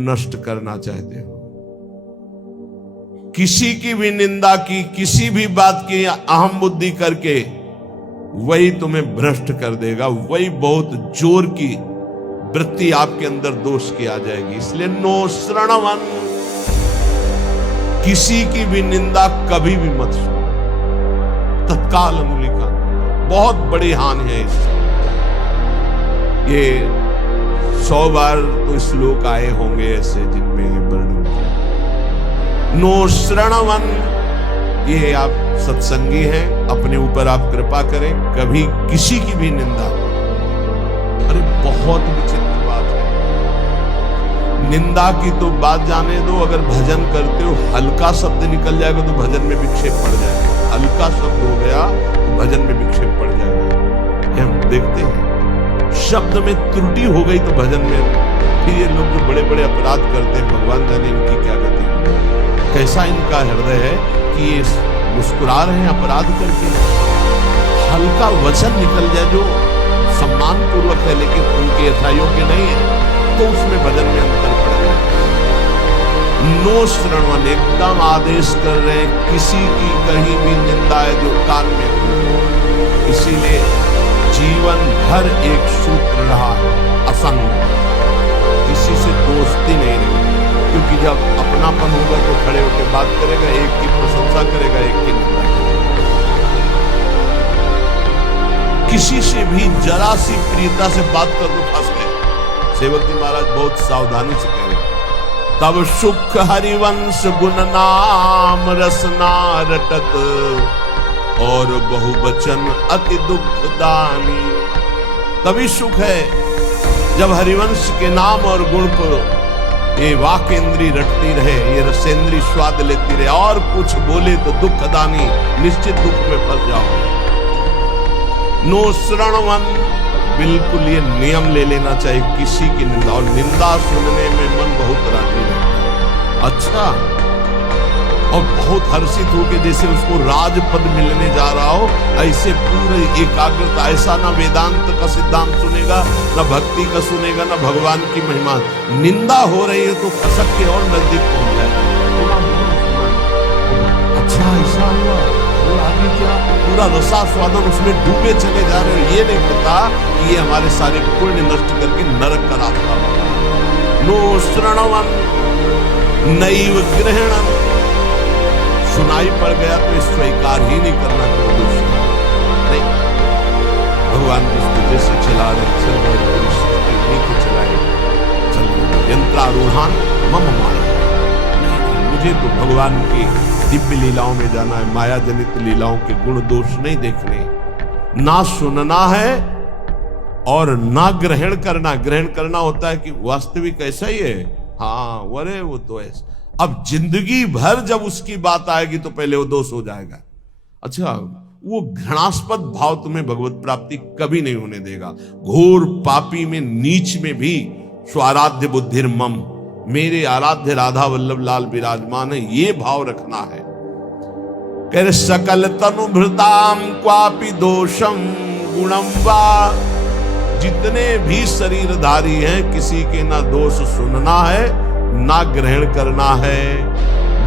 नष्ट करना चाहते हो। किसी की भी निंदा की, किसी भी बात की अहम बुद्धि करके वही तुम्हें भ्रष्ट कर देगा, वही बहुत जोर की वृत्ति आपके अंदर दोष की आ जाएगी। इसलिए नो श्रणवन, किसी की भी निंदा कभी भी मत सुनो, तत्काल अंगुली का बहुत बड़ी हानि है इससे। ये 100 बार तो श्लोक आए होंगे ऐसे जिनमें ये वर्णन किया। नो श्रणवन, ये आप सत्संगी हैं, अपने ऊपर आप कृपा करें, कभी किसी की भी निंदा। अरे बहुत विचित्र बात है, निंदा की तो बात जाने दो, अगर भजन करते हो हल्का शब्द निकल जाएगा तो भजन में विक्षेप पड़ जाएगा, हल्का शब्द हो गया तो भजन में विक्षेप पड़ जाएगा। ये हम देखते हैं, शब्द में त्रुटि हो गई तो भजन में फिर ये लोग जो बड़े बड़े अपराध करते हैं, भगवान जाने इनकी क्या गति है, कैसा इनका हृदय है कि ये मुस्कुरा रहे हैं अपराध करके। हल्का वचन निकल जाए जो सम्मान पूर्वक है लेकिन उनके यथायोग्य नहीं है, तो उसमें भजन में अंतर पड़ जाए। नो श्रणवन, एकदम आदेश कर रहे हैं, किसी की कहीं भी निंदा है जो कान में हो। इसीलिए जीवन भर एक सूत्र रहा है, असंग, किसी से दोस्ती नहीं रही, क्योंकि जब अपनापन होगा तो खड़े होकर बात करेगा, एक की प्रशंसा करेगा, एक की निंदा करेगा। किसी से भी जरा सी प्रियता से बात कर दो फंस गए। सेवक जी महाराज बहुत सावधानी से कह रहे, तब सुख हरिवंश गुण नाम रसना रटत, और बहुवचन अति दुखदानी। तभी सुख है जब हरिवंश के नाम और गुण को ये वाक इंद्री रटती रहे, ये रसेंद्री स्वाद लेती रहे, और कुछ बोले तो दुखदानी, निश्चित दुख में फंस जाओगे। नो श्रणवन, बिल्कुल ये नियम ले लेना चाहिए, किसी की निंदा, और निंदा सुनने में मन बहुत राजी रहता है। अच्छा, और बहुत हर्षित होकर जैसे उसको राजपद मिलने जा रहा हो, ऐसे पूरे एकाग्रता, ऐसा ना वेदांत का सिद्धांत सुनेगा, ना भक्ति का सुनेगा, ना भगवान की महिमा। निंदा हो रही है तो खसक के और नजदीक पहुंच जाए। अच्छा ऐसा हुआ, और आगे क्या, पूरा रसास्वादन उसमें डूबे चले जा रहे हो, ये नहीं पता कि ये हमारे सारे पुण्य नष्ट करके नरक का रास्ता होगा। नो श्रणवन नैव ग्रहणन, सुनाई पड़ गया तो स्वीकार ही नहीं करना चाहिए। नहीं, भगवान जिसको जैसे चला रहे चल रहे, चलाए चल यंत्रारूढ़ान मम माया। नहीं, मुझे तो भगवान की दिव्य लीलाओं में जाना है, माया जनित लीलाओं के गुण दोष नहीं देखने, ना सुनना है और ना ग्रहण करना। ग्रहण करना होता है कि वास्तविक ऐसा ही है, हाँ वरे वो तो ऐसा। अब जिंदगी भर जब उसकी बात आएगी तो पहले वो दोष हो जाएगा। अच्छा, वो घृणास्पद भाव तुम्हें भगवत प्राप्ति कभी नहीं होने देगा। घोर पापी में, नीच में भी स्वाराध्य बुद्धिर मम, मेरे आराध्य राधा वल्लभ लाल विराजमान है, ये भाव रखना है। कह रहे सकल तनुभृताम क्वापि दोषम गुणम वा, जितने भी शरीरधारी हैं किसी के ना दोष सुनना है ना ग्रहण करना है।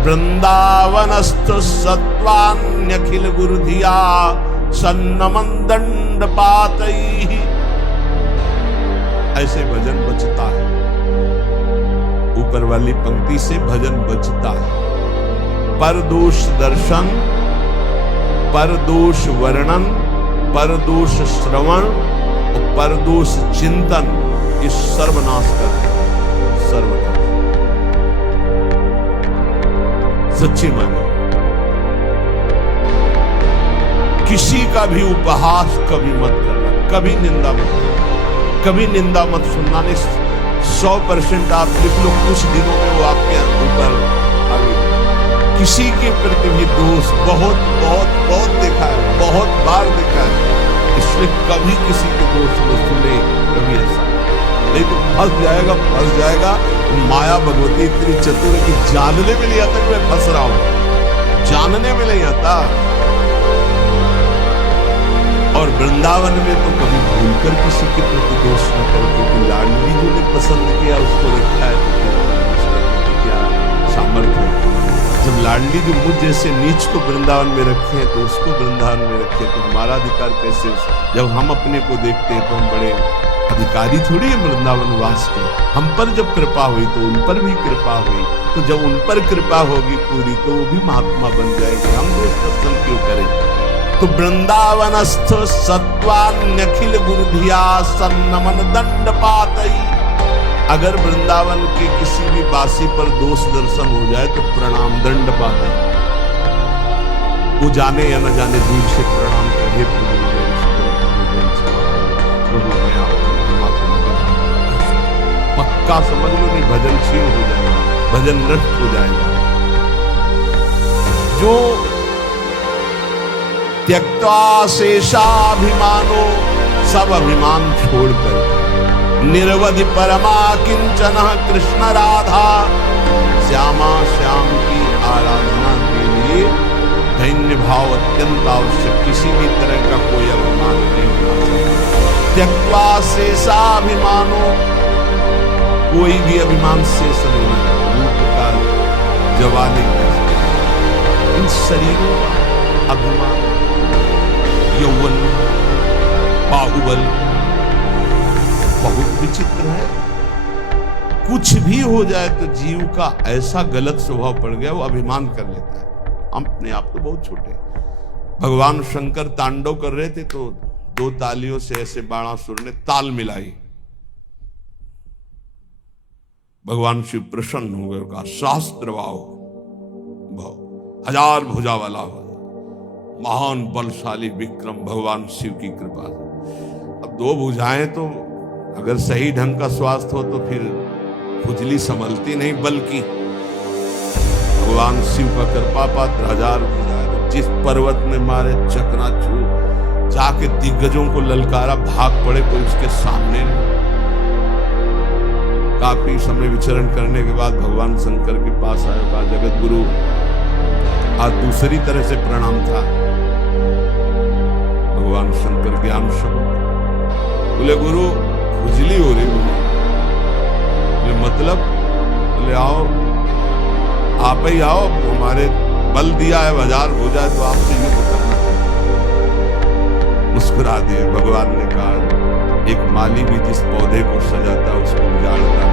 वृंदावनस्थ सत्वान्यखिल गुरुधिया सन्नमन दंड पातई, ऐसे भजन बचता है। ऊपर वाली पंक्ति से भजन बचता है। परदोष दर्शन, परदोष वर्णन, परदोष श्रवण और परदोष चिंतन, इस सर्वनाश कर सर्वनाश। सच्ची माने, किसी का भी उपहास कभी मत करना, कभी निंदा मत करना, कभी निंदा मत सुनना। 100% आप लिख लो, कुछ दिनों में वो आपके ऊपर आ गई। किसी के प्रति भी दोष बहुत बहुत बहुत देखा है, बहुत बार देखा है, इसलिए कभी किसी के दोष न सुने, कभी ऐसा नहीं तो फंस जाएगा। माया भगवती इतनी चतुर है कि जानने में नहीं आता कि मैं फंस रहा हूं, जानने में नहीं आता। और वृंदावन में तो कभी भूलकर किसी के प्रति दोष न करो, क्योंकि लाडली जो ने पसंद किया उसको रखा है। लाडली जो मुझ जैसे नीच को वृंदावन में रखे हैं तो उसको वृंदावन में रखे, तो हमारा अधिकार कैसे हो सकता? जब हम अपने को देखते हैं तो हम बड़े अधिकारी थोड़ी है वृंदावन वास के। हम पर जब कृपा हुई तो उन पर भी कृपा हुई, तो जब उन पर कृपा होगी पूरी तो वो भी महात्मा बन जाएंगे। हम दोष दर्शन क्यों करें? तो वृंदावनस्थ सत्वान्यखिल गुरुधिया सन्नमन दंड पातई। अगर वृंदावन के किसी भी वासी पर दोष दर्शन हो जाए तो प्रणाम दंड पाता है। वो जाने या न जाने दूर से प्रणाम करे, प्रभु मैं आपको पक्का समझ लो, नहीं भजन क्षीण हो जाएगा, भजन नष्ट हो जाएगा। जो त्यक्त्वा शेषाभिमानो, सब अभिमान छोड़कर निरवधि परमा किंचन कृष्ण राधा श्यामा श्याम की आराधना के लिए दैन्य भाव अत्यंत आवश्यक। किसी भी तरह का कोई अभिमान नहीं होना चाहिए। त्यक्त्वा शेषाभिमानो, कोई भी अभिमान शेष नहीं है। रूप का जवानी इन शरीरों का अभिमान, यौवन, बाहुबल बहुत विचित्र है। कुछ भी हो जाए तो जीव का ऐसा गलत स्वभाव पड़ गया, वो अभिमान कर लेता है। हम अपने आप तो बहुत छोटे। भगवान शंकर तांडव कर रहे थे तो दो तालियों से ऐसे बाणासुर ने ताल मिलाई। भगवान शिव प्रसन्न हो गए, कहा शास्त्र भाव हजार भुजा वाला हो, महान बलशाली विक्रम भगवान शिव की कृपा। अब दो भुजाएं तो अगर सही ढंग का स्वास्थ्य हो तो फिर खुजली संभलती नहीं, बल्कि भगवान शिव का कृपा पात्र हजार भुजाएं, जिस पर्वत में मारे चकनाचूर, जाके दिग्गजों को ललकारा, भाग पड़े, कोई उसके सामने नहीं। काफी समय विचरण करने के बाद भगवान शंकर के पास आए, कहा जगत गुरु, आज दूसरी तरह से प्रणाम था। भगवान शंकर ज्ञान शब्द बोले, गुरु खुजली हो रही बोले मतलब? बोले आओ, आप ही आओ, हमारे बल दिया है, हजार हो जाए तो आपसे युद्ध करना। मुस्कुरा दिए। भगवान ने कहा, एक माली भी जिस पौधे को सजाता उसको उजाड़ता है।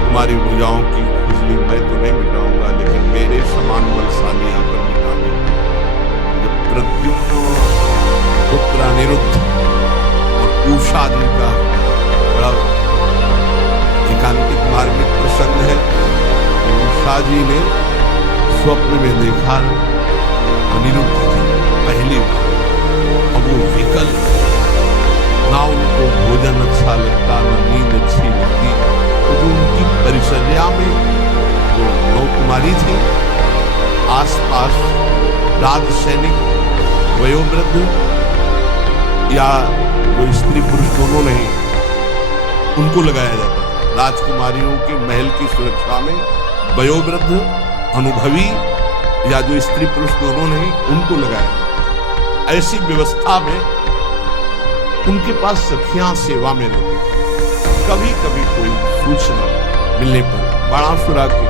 तुम्हारी भुजाओं की खुजली मैं तो नहीं मिटाऊंगा, लेकिन मेरे समान बलशाली यहाँ पर मिटा दूंगा। जब प्रद्युम्न पुत्र अनिरुद्ध और उषा जी का बड़ा एकांतिक मार्मिक प्रसंग है। उषा जी ने स्वप्न में देखा अनिरुद्ध जी पहली बार, अब वो विकल, ना उनको भोजन अच्छा लगता, ना नींद अच्छी लगती। तो जो उनकी परिचर्या में जो नौ कुमारी थी, आसपास राज सैनिक, वयोवृद्ध या जो स्त्री पुरुष दोनों नहीं, उनको लगाया जाता था। राजकुमारियों के महल की सुरक्षा में वयोवृद्ध, अनुभवी या जो स्त्री पुरुष दोनों नहीं, उनको लगाया जाता था। ऐसी व्यवस्था में उनके पास सखियां सेवा में रहती थी। कभी कभी कोई सूचना मिलने पर बाणासुरा के,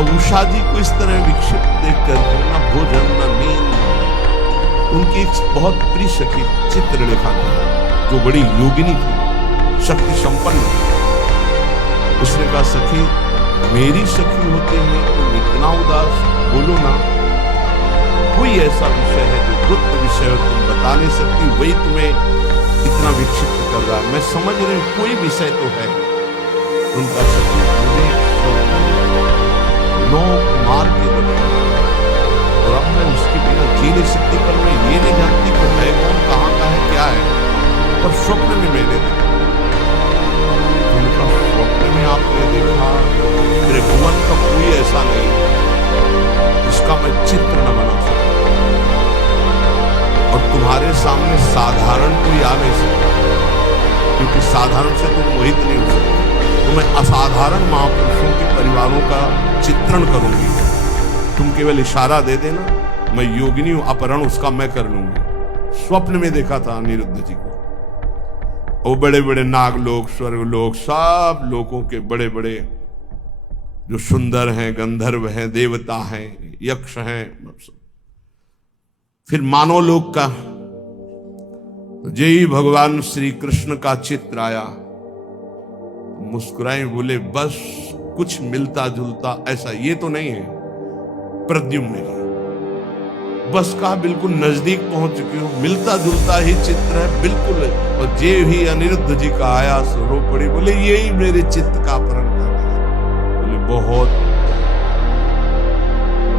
अब उषा जी को इस तरह विक्षिप्त देखकर न भोजन न नींद, उनकी एक बहुत प्रिय सखी चित्रलेखा थी, जो बड़ी योगिनी थी, शक्ति संपन्न थी। उसने कहा, सखी, मेरी सखी होते हुए तुम इतना उदास, बोलो ना, कोई ऐसा विषय है जो गुप्त विषय तुम बता नहीं सकती, वही तुम्हें इतना विक्षिप्त कर रहा है। मैं समझ रही हूं कोई विषय तो है। उनका सखी, मुझे 9 कुमार के दर्शन, और अब मैं उसके बिना जी नहीं सकती, पर मैं ये नहीं जानती कि है कौन, कहाँ का है, क्या है। पर स्वप्न में मैंने देखा। उनका स्वप्न में आपने देखा, त्रिभुवन का कोई ऐसा नहीं जिसका मैं चित्र न बना सकता, और तुम्हारे सामने साधारण कोई आ नहीं सकता, क्योंकि साधारण से तुम मोहित नहीं हो सकते। तो मैं असाधारण महापुरुषों के परिवारों का चित्रण करूंगी, तुम केवल इशारा दे देना, मैं योगिनी हूं, अपहरण उसका मैं कर लूंगी। स्वप्न में देखा था अनिरुद्ध जी को। वो बड़े बड़े नागलोक, स्वर्गलोक, सब लोगों के बड़े बड़े जो सुंदर हैं, गंधर्व हैं, देवता हैं, यक्ष हैं, फिर मानव लोक का जय भगवान श्री कृष्ण का चित्र आया, मुस्कुराए, बोले बस कुछ मिलता जुलता ऐसा ये तो नहीं है प्रद्युम्न, बस कहा बिल्कुल नजदीक पहुंच चुकी हूं, मिलता जुलता ही चित्र है बिल्कुल। और जे ही अनिरुद्ध जी का आया सो रो पड़ी, बोले यही मेरे चित्त का अपहरण कर दिया। बोले बहुत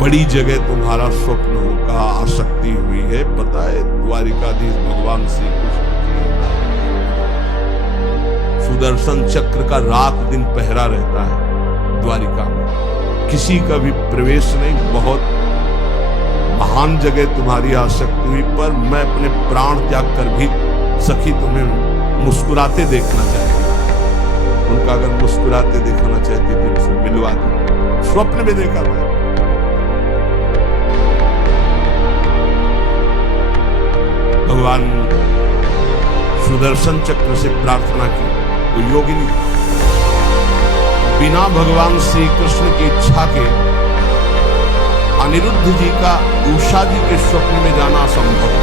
बड़ी जगह तुम्हारा स्वप्न का आसक्ति हुई है, पता है द्वारिकाधीश भगवान श्री कृष्ण की सुदर्शन चक्र का रात दिन पहरा रहता है द्वारिका में, किसी का भी प्रवेश नहीं, बहुत महान जगह तुम्हारी आसक्ति हुई, पर मैं अपने प्राण त्याग कर भी सखी तुम्हें मुस्कुराते देखना चाहती, उनका अगर मुस्कुराते देखना चाहती तो उनसे मिलवा दो। स्वप्न में देखा मैं, भगवान सुदर्शन चक्र से प्रार्थना की, वो योगिनी बिना भगवान श्री कृष्ण की इच्छा के अनिरुद्ध जी का उषा जी के स्वप्न में जाना असंभव,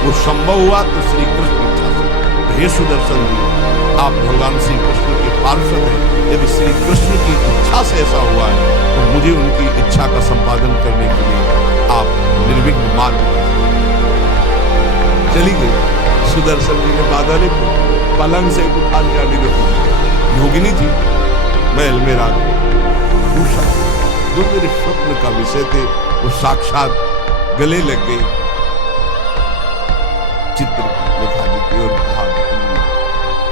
वो संभव हुआ तो श्री कृष्ण इच्छा से। हे सुदर्शन जी, आप भगवान श्री कृष्ण के पार्षद हैं, यदि श्री कृष्ण की इच्छा से ऐसा हुआ है तो मुझे उनकी इच्छा का संपादन करने के लिए आप निर्विघ्न मार्ग चली गई। सुदर्शन जी ने बाधा नहीं को पलंग से उठा लिया, योगिनी थी, महल में रात उषा जो मेरे स्वप्न का विषय थे वो साक्षात गले लग गए चित्र लिखा जी की, और कहा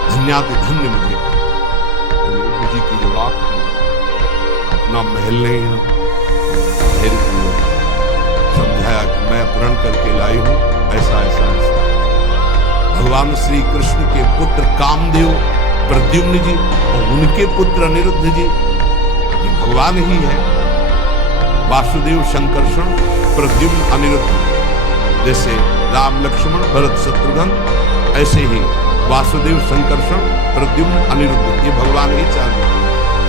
धन्याति धन्य मुझे जी की जवाब अपना महल नहीं समझाया कि मैं अपहरण करके लाई हूं, ऐसा ऐसा ऐसा। भगवान श्री कृष्ण के पुत्र कामदेव प्रद्युम्न जी और उनके पुत्र अनिरुद्ध जी, ये भगवान ही है। वासुदेव संकर्षण प्रद्युम्न अनिरुद्ध, जैसे राम लक्ष्मण भरत शत्रुघ्न, ऐसे ही वासुदेव संकर्षण प्रद्युम्न अनिरुद्ध, ये भगवान ही चाहे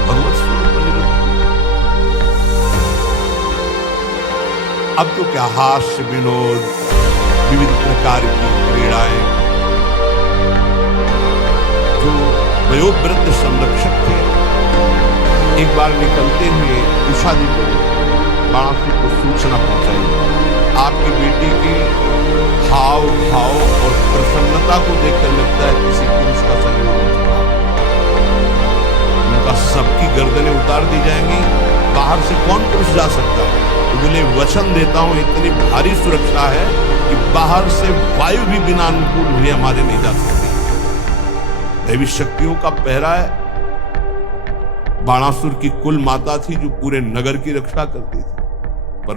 भगवत स्वरूप अनिरुद्ध। अब तो क्या हास्य विनोद, विविध प्रकार की क्रीड़ाएं, जो वयोवृद्ध संरक्षक थे एक बार निकलते हुए उषा जी को बाणासुर को सूचना पहुंचाई, आपकी बेटी के हाव भाव और प्रसन्नता को देखकर लगता है किसी पुरुष का संयोग हो चुका, उनका सबकी गर्दनें उतार दी जाएंगी, बाहर से कौन पुरुष जा सकता है। तो बोले वचन देता हूं इतनी भारी सुरक्षा है कि बाहर से वायु भी बिना अनुकूल हुए हमारे नहीं जा सकती। दैवी शक्तियों का पहरा है। बाणासुर की कुल माता थी जो पूरे नगर की रक्षा करती थी, पर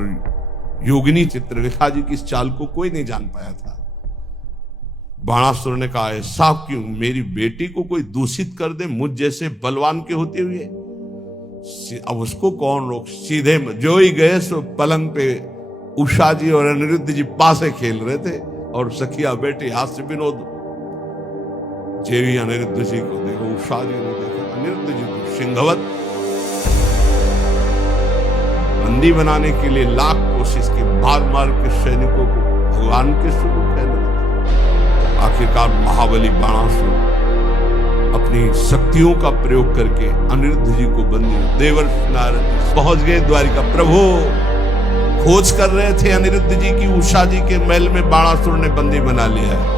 योगिनी चित्रलेखा जी की इस चाल को कोई नहीं जान पाया था। बाणासुर ने कहा ऐसा क्यों, मेरी बेटी को कोई दूषित कर दे मुझ जैसे बलवान के होते हुए, अब उसको कौन रोक। सीधे जो ही गए सो पलंग पे उषा जी और अनिरुद्ध जी पासे खेल रहे थे और सखिया बेटे हास्य विनोद। जेवी अनिरुद्ध जी को देखो, उषा जी ने देखा, अनिरुद्ध जी को सिंहवत बंदी बनाने के लिए लाख कोशिश की, मार मार के सैनिकों को भगवान के स्वरूप है। आखिरकार महाबली बाणासुर अपनी शक्तियों का प्रयोग करके अनिरुद्ध जी को बंदी, देवर्षि नारद पहुंच गए द्वारिका। प्रभु खोज कर रहे थे अनिरुद्ध जी की, उषा जी के महल में बाणासुर ने बंदी बना लिया है।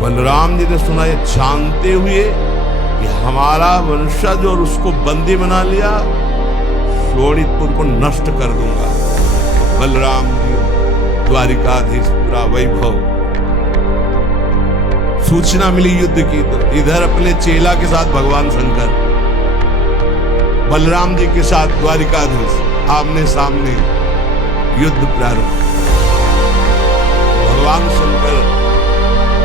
बलराम जी ने सुना, ये जानते हुए कि हमारा वंशज और उसको बंदी बना लिया, शोणितपुर को नष्ट कर दूंगा। बलराम जी द्वारिकाधीश पूरा वैभव, सूचना मिली युद्ध की, तो इधर अपने चेला के साथ भगवान शंकर, बलराम जी के साथ द्वारिकाधीश, आमने सामने युद्ध प्रारंभ। भगवान शंकर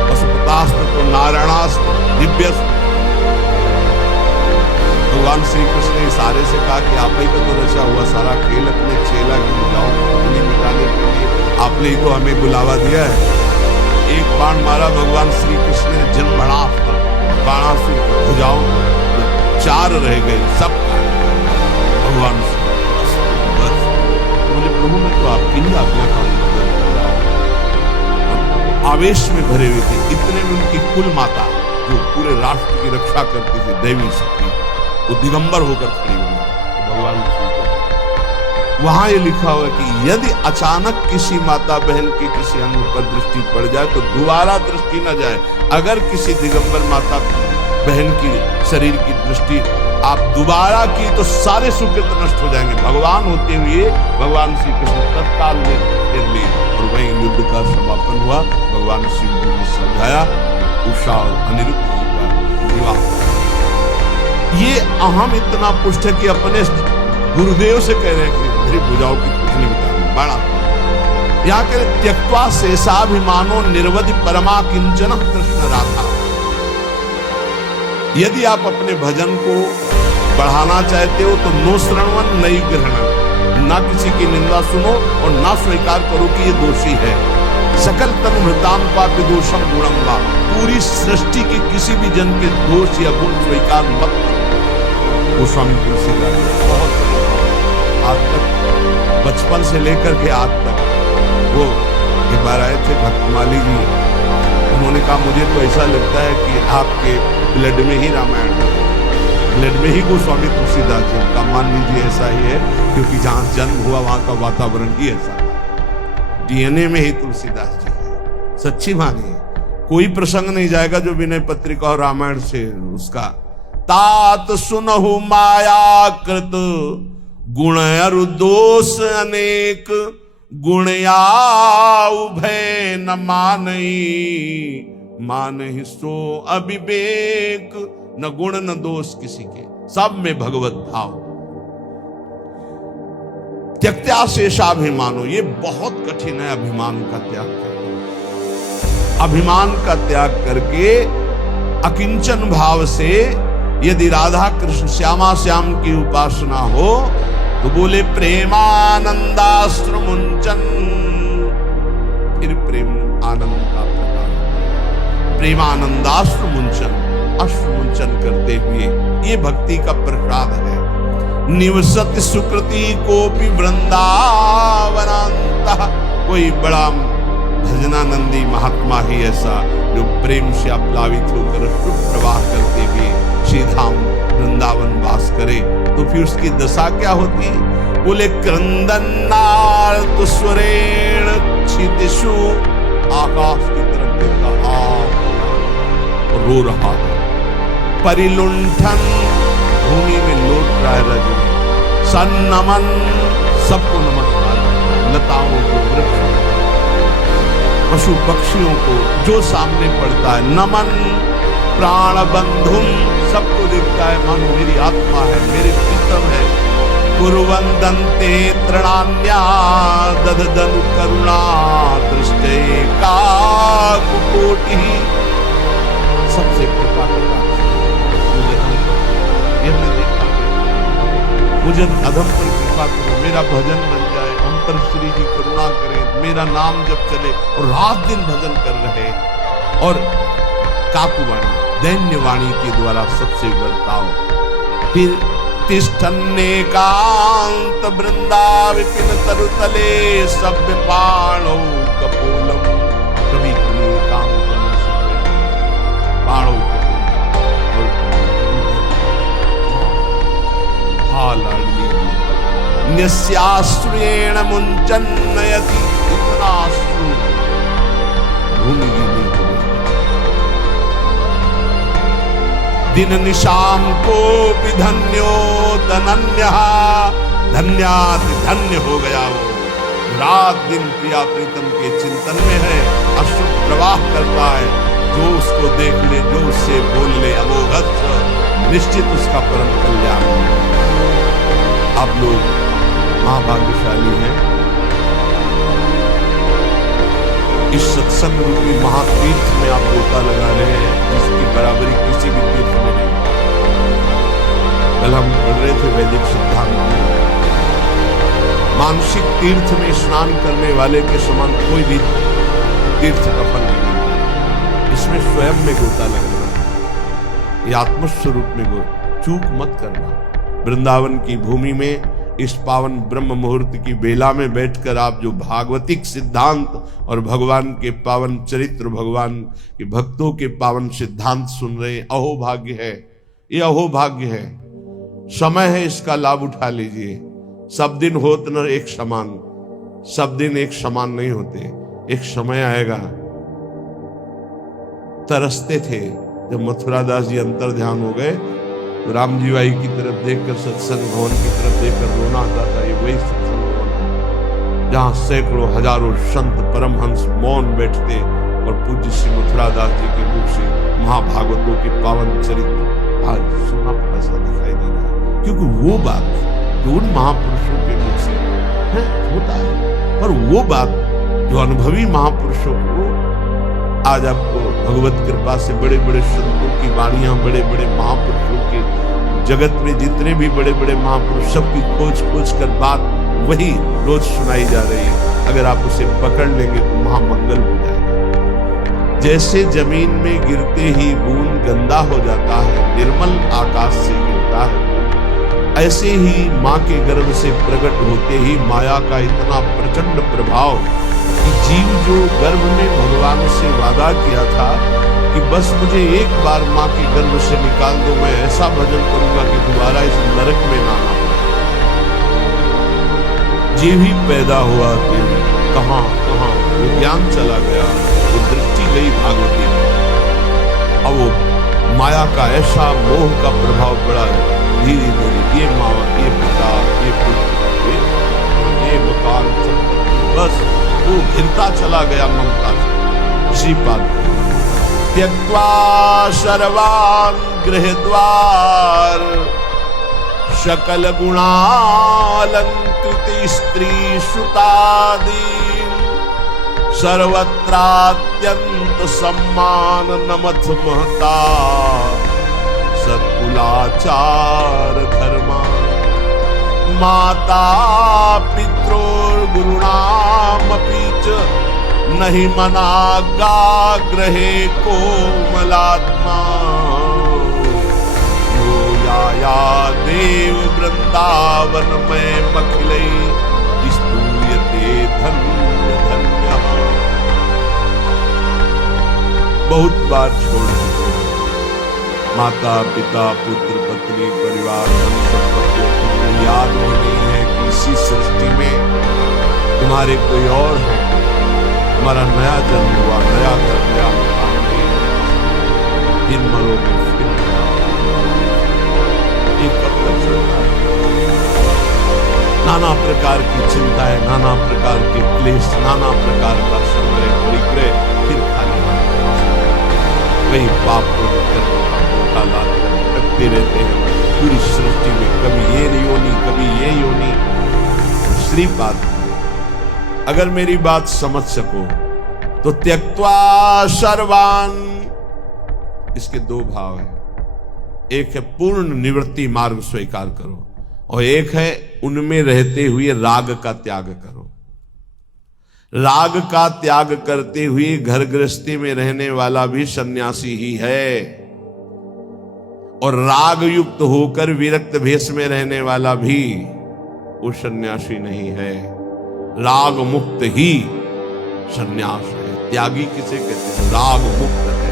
पशुपतास्त्र को नारायणास्त्र दिव्यास्त्र, भगवान श्री कृष्ण ने इशारे से कहा कि आप ही का तो रचा हुआ सारा खेल अपने चेला की बुलाओ, उन्हें मिटाने के लिए आपने ही तो हमें बुलावा दिया है। एक बाण मारा भगवान श्री कृष्ण ने, जन्मणास्त्र बाणासुर की भुजाओं, चार रह गए, सब भगवान से बस बोले प्रभु मैं तो आपकी ही आज्ञा का उल्लंघन कर रहा हूं। आवेश में भरे हुए थे। इतने में उनकी कुल माता जो पूरे राष्ट्र की रक्षा करती थी, देवी शक्ति, वो दिगंबर होकर खड़ी हुई। तो भगवान वहां ये लिखा हुआ है कि यदि अचानक किसी माता बहन की किसी अंग पर दृष्टि पड़ जाए तो दोबारा दृष्टि न जाए। अगर किसी दिगंबर माता बहन की शरीर की दृष्टि आप दोबारा की तो सारे सुकृत नष्ट हो जाएंगे। भगवान होते हुए भगवान श्री कृष्ण तत्काल ने फिर लिए और वही युद्ध का समापन हुआ। भगवान शिव जी ने समझाया, उषा और अनिरुद्ध जी का विवाह। ये अहम इतना पुष्ट है कि अपने गुरुदेव से कह रहे हैं कि मेरी भुजाओं की कुछ नहीं बता बड़ा। यहाँ के त्यक्त्वा शेषाभिमानो निर्वधि परमा किंचन कृष्ण राधा। यदि आप अपने भजन को बढ़ाना चाहते हो तो नो श्रवण नई ग्रहण, ना किसी की निंदा सुनो और ना स्वीकार करो कि ये दोषी है। सकल तन मृताम पापि दोषम गुणम वा। पूरी सृष्टि के किसी भी जन के दोष या गुण स्वीकार मत करो। वो स्वामी तुलसीदास बहुत आज तक बचपन से लेकर के आज तक वो एक बार आए थे भक्तमाली जी। उन्होंने कहा मुझे तो ऐसा लगता है कि आपके ब्लड में ही रामायण है, ब्लड में ही गोस्वामी तुलसीदास जी का। मान लीजिए ऐसा ही है क्योंकि जहां जन्म हुआ वहां का वातावरण ही ऐसा है। डीएनए में ही तुलसीदास जी है। सच्ची मानिए कोई प्रसंग नहीं जाएगा जो विनय पत्रिका और रामायण से उसका तात सुनहु माया कृत गुण अरु दोष अनेक गुणया उभय न मानई मानहि सो अविवेक। न गुण न दोष किसी के, सब में भगवत भाव। त्यक्त्या शेषाभिमानो, ये बहुत कठिन है अभिमान का त्याग करना। अभिमान का त्याग करके अकिंचन भाव से यदि राधा कृष्ण श्यामा श्याम की उपासना हो तो बोले प्रेमानंदाश्रु मुंचन। फिर प्रेम आनंद का प्रकाश, प्रेमानंदाश्रु मुंचन, अश्रु मुंचन करते हुए ये भक्ति का प्रसाद है। निवसति सुकृति कोपि वृंदावनांतः। कोई बड़ा भजनानंदी महात्मा ही ऐसा जो प्रेम से अप्लावित होकर शुभ प्रवाह करते हुए श्रीधाम वृंदावन वास करे तो फिर उसकी दशा क्या होती है? बोले क्रंदन्नार्त स्वरेण क्षितिषु, आकाश की तरफ देखा रो रहा है। परिलुंठन, भूमि में लौट रहा है रजनी। सन्नमन, सबको नमस्कार, लताओं को, वृक्षों को, पशु पक्षियों को जो सामने पड़ता है नमन। प्राण बंधुम, सबको देखता है मानो मेरी आत्मा है, मेरे प्रीतम है। कुर्वन्दन्ते तृणान्या दददनु करुणा दृष्टे काकुकोटि। सबसे कृपा करता मुझे अधम पर कृपा करो, मेरा भजन बन जाए, हम पर श्री जी करुणा करें, मेरा नाम जब चले और रात दिन भजन कर रहे। और काकुवाणी, दैन्यवाणी के द्वारा सबसे बर्ताव। फिर तिष्ठन्नेकांत वृंदा विपिन तरुतले सभ्य पाणौ कपोलम। कभी कभी एकांत पाणौ न्यस्याश्रुयेण मुंचन्नयति। इतना अश्रु भूमि गीली हो गई। दिन निशाम को भी धन्यो धनन्यः, धन्याति धन्य हो गया वो। रात दिन प्रिया प्रीतम के चिंतन में है, अश्रु प्रवाह करता है। जो उसको देख ले, जो उससे बोल ले, अमोघ निश्चित उसका परम कल्याण। आप लोग महाभाग्यशाली हैं। इस सत्संग रूपी महातीर्थ में आप गोता लगा रहे हैं जिसकी बराबरी किसी भी तीर्थ में नहीं। कल हम पढ़ रहे थे वैदिक सिद्धांत में, मानसिक तीर्थ में स्नान करने वाले के समान कोई भी तीर्थ का फल नहीं मिलता। इसमें स्वयं में गोता लगना, ये आत्मस्वरूप में चूक मत करना। वृंदावन की भूमि में इस पावन ब्रह्म मुहूर्त की बेला में बैठकर आप जो भागवतिक सिद्धांत और भगवान के पावन चरित्र, भगवान के भक्तों के पावन सिद्धांत सुन रहे हैं, अहोभाग्य है, ये अहोभाग्य है। समय है, इसका लाभ उठा लीजिए। सब दिन होत न एक समान, सब दिन एक समान नहीं होते। एक समय आएगा, तरसते थे जब मथुरा दास जी अंतर ध्यान हो गए तो राम जी बाई की तरफ देखकर, सत्संग भवन की तरफ देखकर रोना आता था। ये वही सत्संग भवन है जहां सैकड़ों हजारों संत परमहंस मौन बैठते और पूज्य श्री मथुरा दास जी के मुख से महाभागवतों के पावन चरित्र आज सुना पड़ा सा दिखाई दे रहा है। क्योंकि वो बात जो उन महापुरुषों के मुख से होता है, पर वो बात जो अनुभवी महापुरुषों को आज आपको भगवत कृपा से बड़े बड़े संतों की वाणियां, बड़े बड़े महापुरुषों के, जगत में जितने भी बड़े बड़े महापुरुष, सबकी खोज खोज कर बात वही रोज सुनाई जा रही है। अगर आप उसे पकड़ लेंगे तो महामंगल हो जाएगा। जैसे जमीन में गिरते ही बूंद गंदा हो जाता है, निर्मल आकाश से गिरता है, ऐसे ही माँ के गर्भ से प्रकट होते ही माया का इतना प्रचंड प्रभाव कि जीव जो गर्भ में भगवान से वादा किया था कि बस मुझे एक बार माँ के गर्भ से निकाल दो, मैं ऐसा भजन करूंगा कि दोबारा इस नरक में ना आना। जीव ही पैदा हुआ कि कहां कहां वो ज्ञान चला गया, वो दृष्टि गई भागवती। अब वो माया का ऐसा मोह का प्रभाव पड़ा है, धीरे धीरे ये माँ, ये पिता, ये पुत्र, ये मकान, बस वो घिरता चला गया ममता से। श्रीपाद त्यक्त्वा सर्वान् गृहद्वार सकल गुणालंकृति स्त्री सुतादीन सर्वत्रात्यंत सम्मान नमथ महता सत्कुलाचार धर्मा माता पित्रोर्गुरुणामपि च नहि मनागाग्रहे कोमलात्मा यो याया देव वृंदावन में मखिलै स्तूयते धन्य धन्य। बहुत बार छोड़ चुके माता पिता पुत्र पत्नी परिवार धन संपत्ति, तुम्हें याद भी नहीं है कि इसी सृष्टि में तुम्हारे कोई और है। हमारा नया जन्म हुआ, नया घर, नया मकान, फिर मरोगे, फिर ये कब तक चलता है? नाना प्रकार की चिंताएं, नाना प्रकार के क्लेश, नाना प्रकार का संग्रह परिग्रह, फिर खाली वही पाप को करने का मौका लाते भटकते रहते हैं पूरी सृष्टि में, कभी ये योनि, कभी ये योनि। श्रीपाद अगर मेरी बात समझ सको तो त्यक्त्वा सर्वान्, इसके दो भाव है। एक है पूर्ण निवृत्ति मार्ग स्वीकार करो, और एक है उनमें रहते हुए राग का त्याग करो। राग का त्याग करते हुए घर गृहस्थी में रहने वाला भी सन्यासी ही है, और राग युक्त होकर विरक्त भेष में रहने वाला भी वो सन्यासी नहीं है। राग मुक्त ही सन्यास है। त्यागी किसे कहते हैं? राग मुक्त है।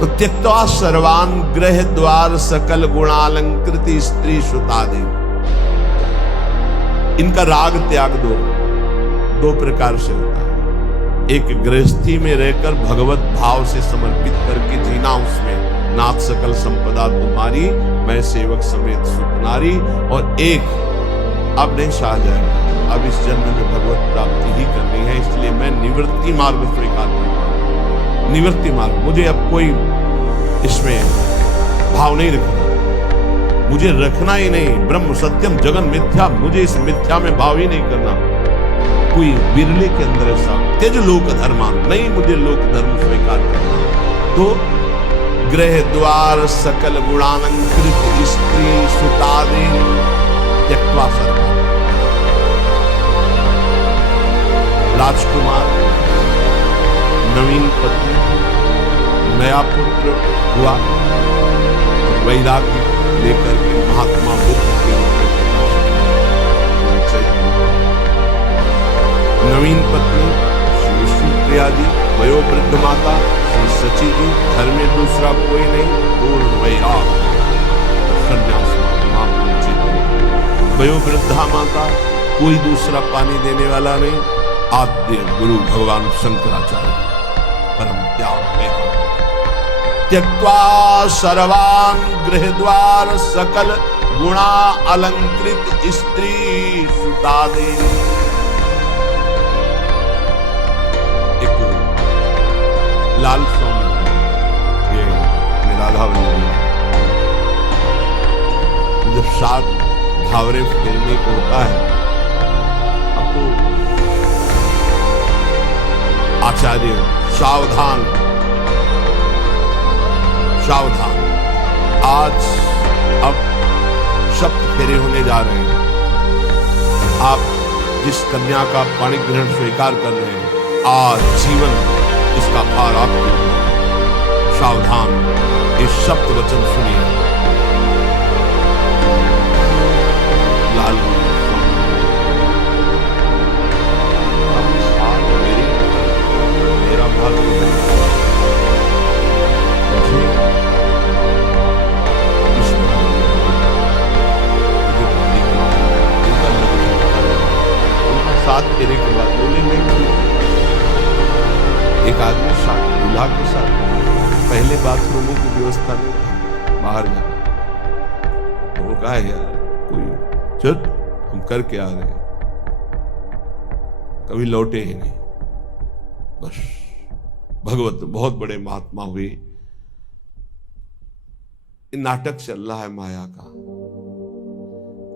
तो त्यक्त्वा सर्वान् गृह द्वार सकल गुणालंकृति स्त्री सुतादि, इनका राग त्याग दो। दो प्रकार से होता है। एक गृहस्थी में रहकर भगवत भाव से समर्पित करके जीना, उसमें नाथ सकल संपदा तुम्हारी, मैं सेवक समेत सुखनारी। और एक अब नहीं सहा जाएगा, अब इस जन्म में भगवत प्राप्ति ही करनी है, इसलिए मैं निवृत्ति मार्ग स्वीकार करता हूं। निवृत्ति मार्ग, मुझे अब कोई इसमें भाव नहीं रखना, मुझे रखना ही नहीं। ब्रह्म सत्यम जगन मिथ्या, मुझे इस मिथ्या में भाव ही नहीं करना। कोई बिरले के अंदर ऐसा तेज लोक धर्मान, नहीं मुझे लोक धर्म स्वीकार करना। तो गृह द्वार सकल गुणालंकृत स्त्री सुतादि त्यक्त्वा सर्वान्। राजकुमार, नवीन पत्नी, नया पुत्र हुआ, और वैराग्य लेकर के महात्मा वृद्ध माता श्री सची जी, घर में दूसरा कोई नहीं, पूर्ण वैराग संन्यास वयोवृद्धा माता, कोई दूसरा पानी देने वाला नहीं, आद्य गुरु भगवान शंकराचार्य परम त्याग में त्यक्त्वा सर्वान् गृहद्वार सकल गुणा अलंकृत स्त्री सुतादे। एक लाल स्वामी, ये राधा वल्लभ, जब 7 भावरे फेरने को होता है, अब तो आचार्य सावधान सावधान, आज अब सप्त फेरे होने जा रहे हैं, आप जिस कन्या का पाणी ग्रहण स्वीकार कर रहे हैं, आज जीवन इसका भार आपके, सावधान, इस सप्त वचन सुनिए। लाल मेरा भार सात फेरे के बाद बोले नहीं, एक आदमी दूल्हा के साथ पहले बाथरूमों की व्यवस्था नहीं, बाहर जाना, तो वो कहा यार कोई चल हम करके आ रहे हैं, कभी लौटे ही नहीं। बस भगवत बहुत बड़े महात्मा हुए, नाटक चल रहा है माया का।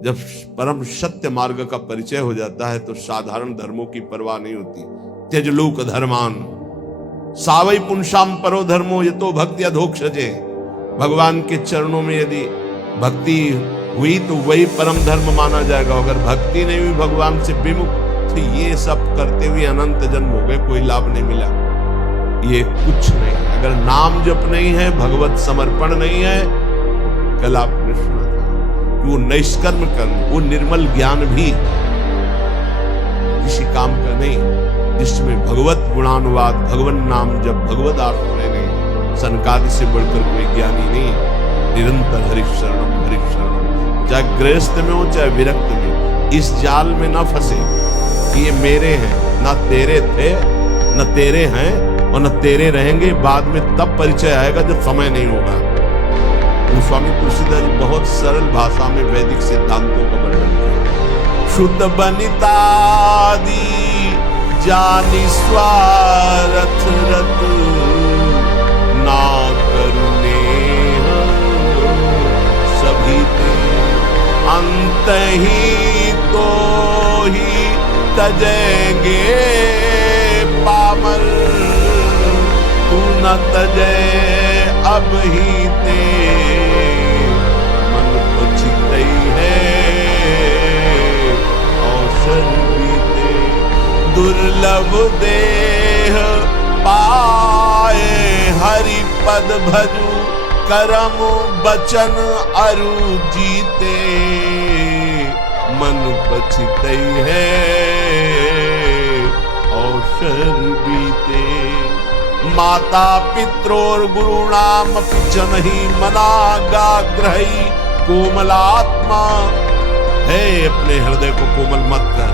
जब परम सत्य मार्ग का परिचय हो जाता है तो साधारण धर्मों की परवाह नहीं होती। त्यज लोक धर्मान सावई पुंसाम परो धर्मो ये तो भक्ति अधोक्षजे। भगवान के चरणों में यदि भक्ति हुई तो वही परम धर्म माना जाएगा, अगर भक्ति नहीं हुई भगवान से विमुख तो ये सब करते हुए अनंत जन्म हो गए, कोई लाभ नहीं मिला, ये कुछ नहीं। अगर नाम जप नहीं है, भगवत समर्पण नहीं है, कल आपने सुना था कि वो निष्कर्म कर्म, वो निर्मल ज्ञान भी किसी काम का नहीं, जिसमें भगवत गुणानुवाद, भगवान नाम जब भगवत आश्रय नहीं, सनकादि से बढ़कर कोई ज्ञानी नहीं। निरंतर हरिशरणम हरिशरणम, चाहे गृहस्थ में हो चाहे विरक्त में, इस जाल में ना फंसे कि ये मेरे हैं, ना तेरे थे, न तेरे हैं और न तेरे रहेंगे। बाद में तब परिचय आएगा जब समय नहीं होगा। स्वामी तुलसीदास जी बहुत सरल भाषा में वैदिक सिद्धांतों का वर्णन किया। शुद्ध बनितादि जानि स्वार्थ रत, ना करुणे सभी ते, अंत ही तो ही तजेंगे पामर, तू न तजे अब ही ते, मन पछितई है अवसर बीते। दुर्लभ देह पाए हरि पद भजु, करम बचन अरु जीते, मन पछितई है अवसर बीते। माता पित्रोर गुरुणाम जनहि मनागाग्रही, कोमलात्मा है अपने हृदय को कोमल मत कर।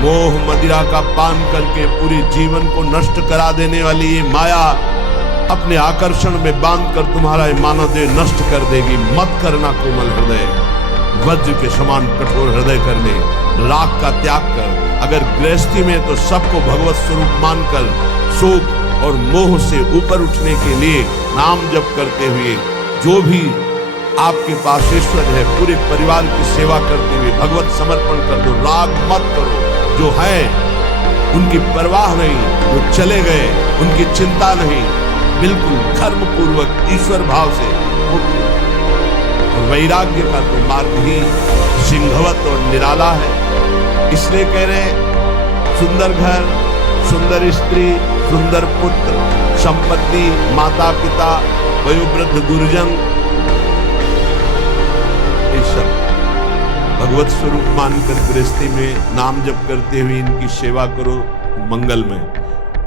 मोह मदिरा का पान करके पूरे जीवन को नष्ट करा देने वाली ये माया अपने आकर्षण में बांधकर तुम्हारा मानव देह नष्ट कर देगी। मत करना कोमल हृदय, वज्र के समान कठोर हृदय कर ले। राग का त्याग कर। अगर गृहस्थी में तो सबको भगवत स्वरूप मानकर शोक और मोह से ऊपर उठने के लिए नाम जप करते हुए जो भी आपके पास ईश्वर है पूरे परिवार की सेवा करते हुए भगवत समर्पण कर दो। राग मत करो। जो है उनकी परवाह नहीं, वो चले गए उनकी चिंता नहीं, बिल्कुल धर्म पूर्वक ईश्वर भाव से और वैराग्य का तो मार्ग ही सिंहवत और निराला है। इसलिए कह रहे सुंदर घर, सुंदर स्त्री, सुंदर पुत्र, संपत्ति, माता पिता, वयोवृद्ध गुरुजन, ये सब भगवत स्वरूप मानकर गृहस्थी में नाम जप करते हुए इनकी सेवा करो मंगल में।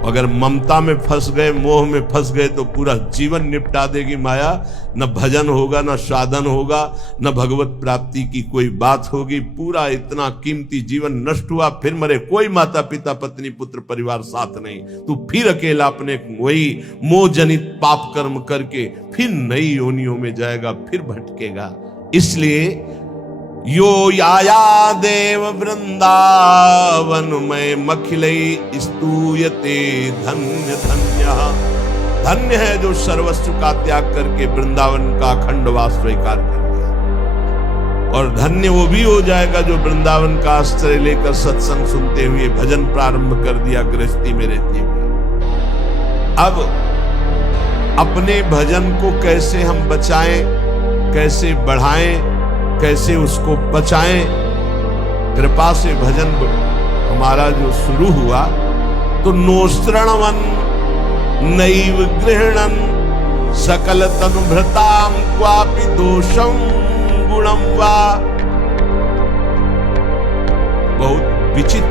अगर ममता में फंस गए, मोह में फंस गए तो पूरा जीवन निपटा देगी माया। न भजन होगा, न साधन होगा, न भगवत प्राप्ति की कोई बात होगी। पूरा इतना कीमती जीवन नष्ट हुआ, फिर मरे। कोई माता पिता पत्नी पुत्र परिवार साथ नहीं, तू फिर अकेला अपने वही मोह जनित पाप कर्म करके फिर नई योनियों में जाएगा, फिर भटकेगा। इसलिए यो याया देव वृंदावन में मखिलई स्तूयते धन्य धन्य। धन्य है जो सर्वस्व का त्याग करके वृंदावन का अखंडवास स्वीकार कर लिया। और धन्य वो भी हो जाएगा जो वृंदावन का आश्रय लेकर सत्संग सुनते हुए भजन प्रारंभ कर दिया गृहस्थी में रहते हुए। अब अपने भजन को कैसे हम बचाएं, कैसे बढ़ाएं, कैसे उसको बचाएं। कृपा से भजन हमारा जो शुरू हुआ तो नोस्त्रणवन नैव गृहणन सकल तनुभृताम क्वापि दोषम गुणम वा। बहुत विचित्र